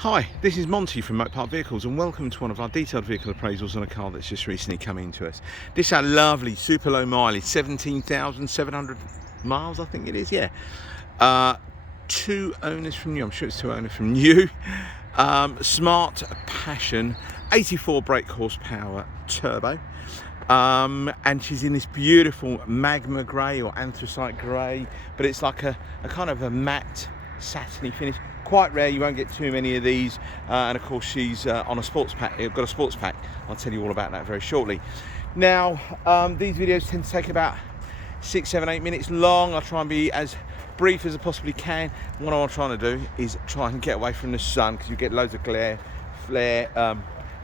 Hi, this is Monty from Motor Park Vehicles and welcome to one of our detailed vehicle appraisals on a car that's just recently come into us. This is our lovely super low mileage, 17,700 miles I think it is, yeah. Two owners from new, I'm sure it's two owners from new. Smart Passion, 84 brake horsepower turbo. And she's in this beautiful magma grey or anthracite grey, but it's like a kind of a matte satiny finish. Quite rare, you won't get too many of these, and of course she's on a sports pack. Got a sports pack. I'll tell you all about that very shortly. Now these videos tend to take about 6, 7, 8 minutes long. I'll try and be as brief as I possibly can. What I'm trying to do is try and get away from the sun, because you get loads of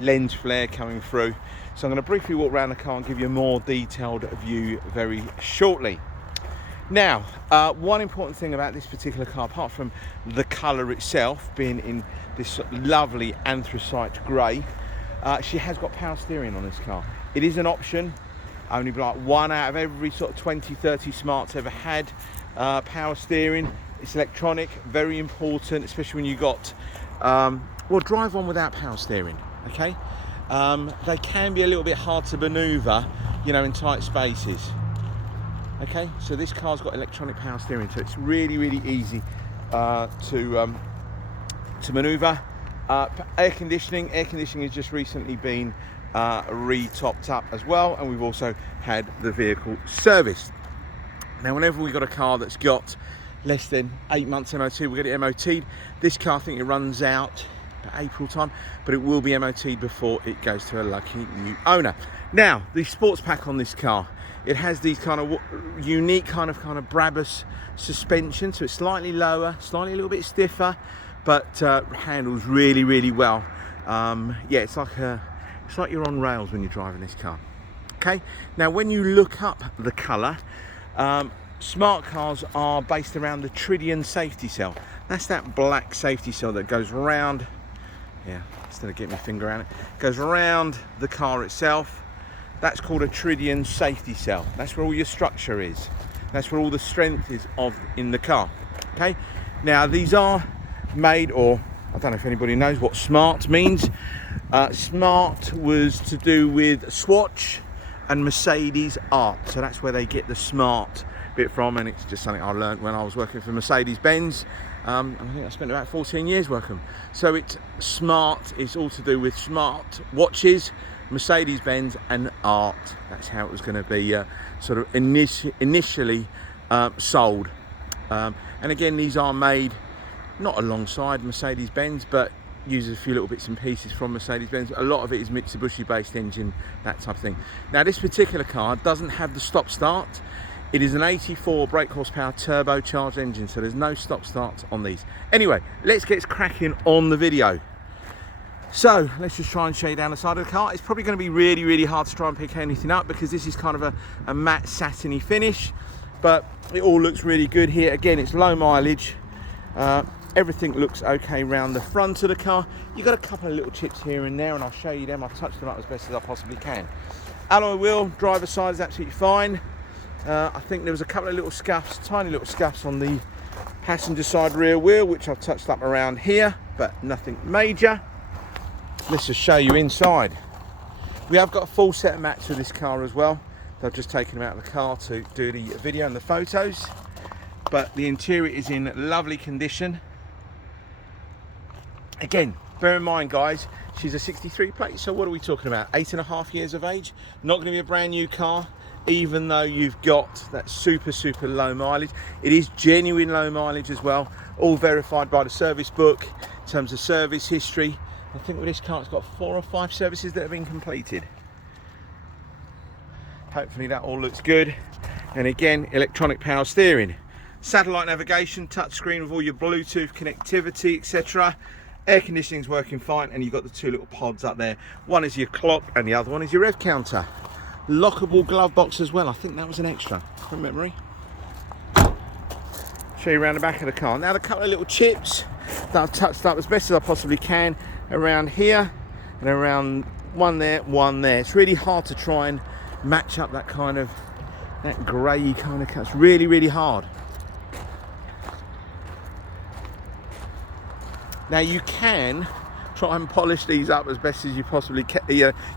lens flare coming through. So I'm going to briefly walk around the car and give you a more detailed view very shortly. Now, one important thing about this particular car, apart from the colour itself being in this lovely anthracite grey, she has got power steering on this car. It is an option, only like one out of every sort of 20, 30 Smarts ever had power steering. It's electronic, very important, especially when you got, well, drive on without power steering, okay? They can be a little bit hard to manoeuvre, you know, in tight spaces. Okay, so this car's got electronic power steering, so it's really, really easy to manoeuvre. Air conditioning has just recently been re-topped up as well, and we've also had the vehicle serviced. Now, whenever we've got a car that's got less than 8 months MOT, we'll get it MOT'd. This car, I think it runs out about April time, but it will be MOT'd before it goes to a lucky new owner. Now, the sports pack on this car, it has these kind of unique kind of Brabus suspension, so it's slightly lower, slightly a little bit stiffer, but handles really, really well. Yeah, it's like you're on rails when you're driving this car. Okay, now when you look up the colour, smart cars are based around the Tritium safety cell. That's that black safety cell that goes around. Yeah, instead of getting my finger around it, goes around the car itself. That's called a Tritium safety cell. That's where all your structure is. That's where all the strength is in the car. Okay. Now these are made, or I don't know if anybody knows what smart means. Smart was to do with Swatch and Mercedes art. So that's where they get the smart bit from, and it's just something I learned when I was working for Mercedes-Benz. I think I spent about 14 years working. So it's smart. It's all to do with smart watches, Mercedes-Benz and art. That's how it was going to be sort of initially sold. And again, these are made not alongside Mercedes-Benz, but uses a few little bits and pieces from Mercedes-Benz. A lot of it is Mitsubishi based engine, that type of thing. Now this particular car doesn't have the stop start. It is an 84 brake horsepower turbocharged engine, so there's no stop start on these. Anyway, let's get cracking on the video. So let's just try and show you down the side of the car. It's probably going to be really, really hard to try and pick anything up, because this is kind of a matte satiny finish, but it all looks really good here. Again, it's low mileage. Everything looks okay around the front of the car. You've got a couple of little chips here and there, and I'll show you them. I'll touch them up as best as I possibly can. Alloy wheel, driver's side is absolutely fine. I think there was a couple of little scuffs, tiny little scuffs on the passenger side rear wheel, which I've touched up around here, but nothing major. Let's just show you inside. We have got a full set of mats with this car as well. I've just taken them out of the car to do the video and the photos, but the interior is in lovely condition. Again, bear in mind guys, she's a 63 plate, so what are we talking about? 8.5 years of age. Not going to be a brand new car, even though you've got that super, super low mileage. It is genuine low mileage as well, all verified by the service book in terms of service history. I think with this car it's got 4 or 5 services that have been completed. Hopefully that all looks good. And again, electronic power steering, satellite navigation, touchscreen with all your Bluetooth connectivity, etc. Air conditioning is working fine, and you've got the 2 little pods up there. One is your clock and the other one is your rev counter. Lockable glove box as well. I think that was an extra from memory. Show you around the back of the car. Now, a couple of little chips that I've touched up as best as I possibly can around here, and around one there, one there. It's really hard to try and match up that kind of, that grey kind of cut. It's really, really hard. Now you can try and polish these up as best as you possibly can.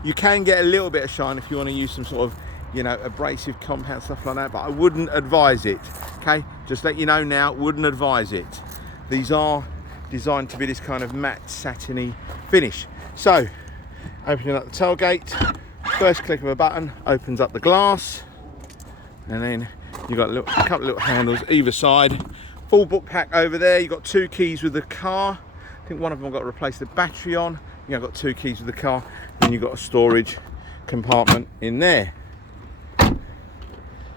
You can get a little bit of shine if you want to use some sort of, you know, abrasive compound, stuff like that, but I wouldn't advise it, okay? Just let you know now, wouldn't advise it. These are designed to be this kind of matte satiny finish. So, opening up the tailgate, first click of a button opens up the glass, and then you've got a couple of little handles either side. Full book pack over there. You've got 2 keys with the car. I think one of them I've got to replace the battery on. I've got 2 keys with the car, and you've got a storage compartment in there.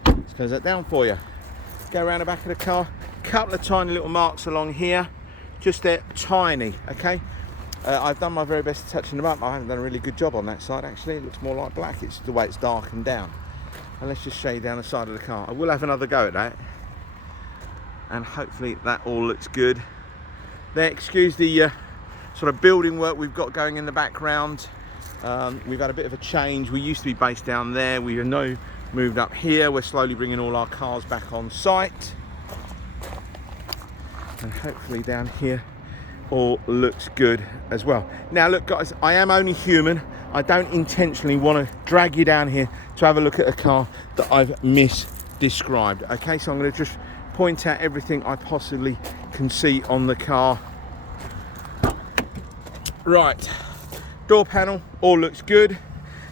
Let's close that down for you. Go around the back of the car. Couple of tiny little marks along here, just there, tiny. Okay. I've done my very best to touching them up. I haven't done a really good job on that side actually. It looks more like black. It's the way it's darkened down. And let's just show you down the side of the car. I will have another go at that, and hopefully that all looks good. There, excuse the sort of building work we've got going in the background. We've had a bit of a change. We used to be based down there. We are now moved up here. We're slowly bringing all our cars back on site, and hopefully down here all looks good as well. Now look guys, I am only human. I don't intentionally want to drag you down here to have a look at a car that I've misdescribed. Okay, so I'm going to just point out everything I possibly can see on the car. Right, door panel all looks good.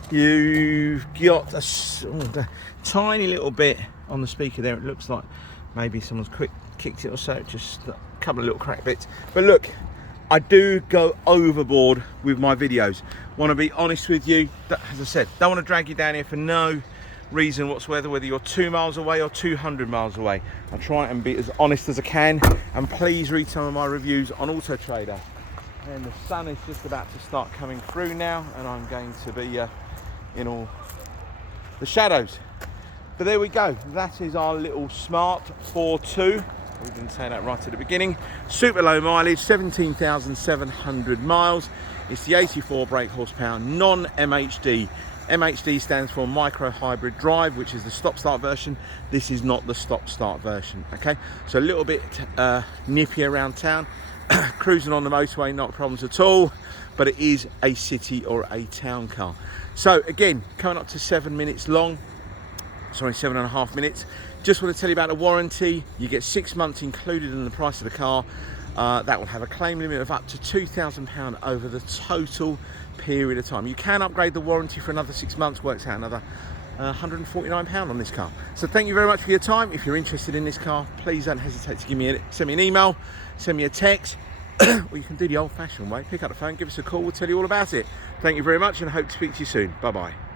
You've got a tiny little bit on the speaker there. It looks like maybe someone's kicked it or so, just a couple of little crack bits. But look, I do go overboard with my videos. Want to be honest with you, as I said, don't want to drag you down here for no reason whatsoever, whether you're 2 miles away or 200 miles away. I try and be as honest as I can, and please read some of my reviews on Auto Trader. And the sun is just about to start coming through now, and I'm going to be in all the shadows. But there we go, that is our little smart ForTwo. We didn't say that right at the beginning. Super low mileage, 17,700 miles. It's the 84 brake horsepower, non-MHD. MHD stands for micro hybrid drive, which is the stop-start version. This is not the stop-start version, okay? So a little bit nippy around town. Cruising on the motorway, not problems at all, but it is a city or a town car. So again, coming up to 7 minutes long, sorry, 7.5 minutes. Just want to tell you about the warranty. You get 6 months included in the price of the car. That will have a claim limit of up to £2,000 over the total period of time. You can upgrade the warranty for another 6 months, works out another £149 on this car. So thank you very much for your time. If you're interested in this car, please don't hesitate to send me an email, send me a text, or you can do the old-fashioned way, pick up the phone, give us a call, we'll tell you all about it. Thank you very much, and I hope to speak to you soon. Bye-bye.